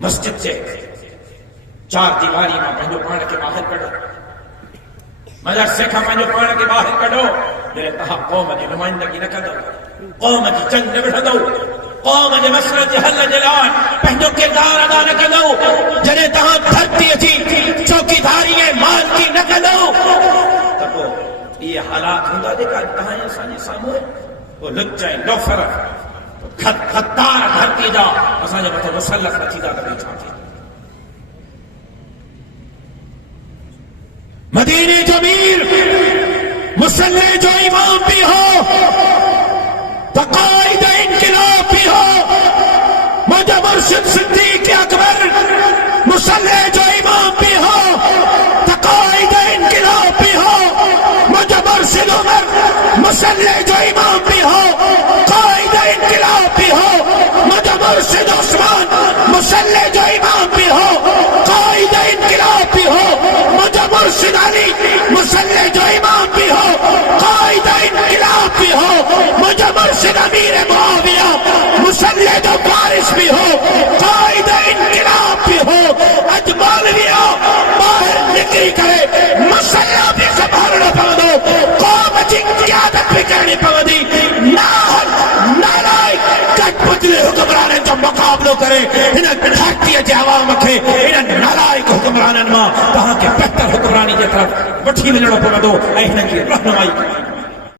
مسجد سے چار دیواری میں پنجو پان کے باہر کڑو، مدرسے کا پنجو پان کے باہر کڑو، میرے کہا قوم کی نمائندگی نہ کرو، قوم کی جنگ نہ بڑھ دو، قوم کے مسئلے کے حل جلال پنجو کردار ادا نہ کرو، جنہیں تہاں دھرتی اچھی چوکی داری مال کی نہ کرو، تب یہ حالات ہوں گا دیکھا کہاں انسانی سامنے وہ لگ جائیں لوفر خطار دھرتی جا اساں جو مطلب مسلح نہ تھیدا کبھی چھاتی مدینے جو امیر مسلح جو امام بھی ہو تقائد انقلاب بھی ہو مجھے مرشد صدیق اکبر مسلح جو امام بھی ہو تقائد انقلاب بھی ہو مجھے مرشد عمر مسلح جو امام بھی ہو قائد انقلاب بھی ہو مجھے مرشد عثمان مسلح جو امام بھی ہو قائد انقلاب بھی ہو مجھے مرشد علی مسلح جو امام بھی ہو قائد انقلاب بھی ہو مجھے مرشد امیر معاویہ مسلح جو بارش بھی ہو قائد انقلاب بھی ہو اج مولویہ باہر نکلی کرے مسلح بھی سنبھالنا پودو قوم کی قیادت بھی کرنی پودی نالائق کٹ پتلے حکمرانیں جو مقابلو کرے انہیں دھرتی جی عوام رکھے انہیں نالائق حکمرانن ماں کہاں کے بہتر حکمرانی کی طرف وٹھی ملنا پودو انہیں کی رہنمائی